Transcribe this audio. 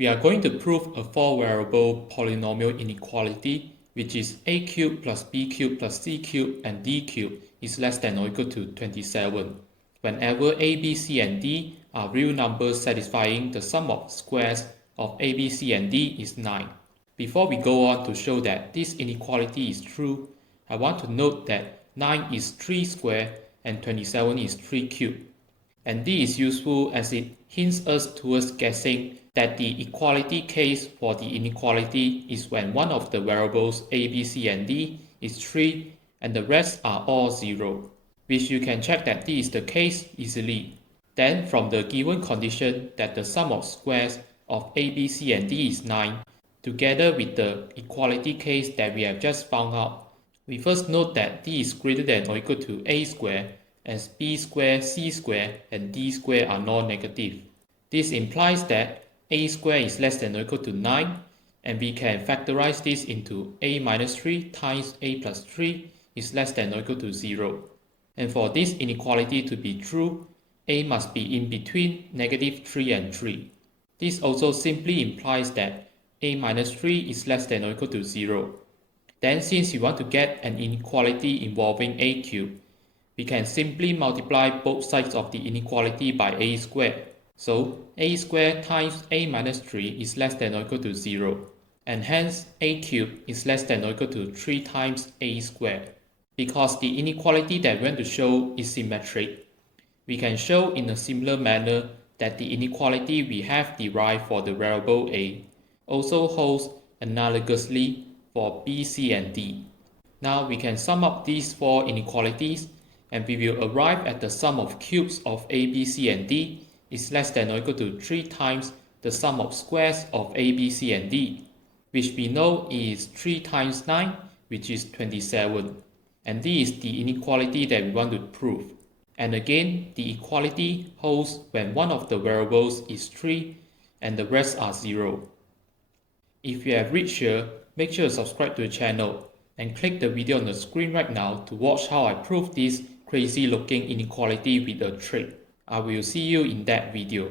We are going to prove a 4-variable polynomial inequality, which is a cubed plus b cubed plus c cubed and d cubed is less than or equal to 27, whenever a, b, c, and d are real numbers satisfying the sum of squares of a, b, c, and d is 9. Before we go on to show that this inequality is true, I want to note that 9 is 3 squared and 27 is 3 cubed. And this is useful as it hints us towards guessing that the equality case for the inequality is when one of the variables a, b, c, and d is 3 and the rest are all 0, which you can check that this is the case easily. Then from the given condition that the sum of squares of a, b, c, and d is 9, together with the equality case that we have just found out, we first note that d is greater than or equal to a squared, as b squared, c squared, and d squared are non-negative. This implies that a squared is less than or equal to 9, and we can factorize this into a minus 3 times a plus 3 is less than or equal to 0. And for this inequality to be true, a must be in between negative 3 and 3. This also simply implies that a minus 3 is less than or equal to 0. Then since you want to get an inequality involving a cubed, we can simply multiply both sides of the inequality by a squared. So a squared times a minus 3 is less than or equal to 0, and hence a cubed is less than or equal to 3 times a squared. Because the inequality that we want to show is symmetric, we can show in a similar manner that the inequality we have derived for the variable a also holds analogously for b, c, and d. Now we can sum up these 4 inequalities and we will arrive at the sum of cubes of a, b, c, and d is less than or equal to 3 times the sum of squares of a, b, c, and d, which we know is 3 times 9, which is 27. And this is the inequality that we want to prove. And again, the equality holds when one of the variables is 3 and the rest are 0. If you have reached here, make sure to subscribe to the channel and click the video on the screen right now to watch how I prove this crazy looking inequality with a trick. I will see you in that video.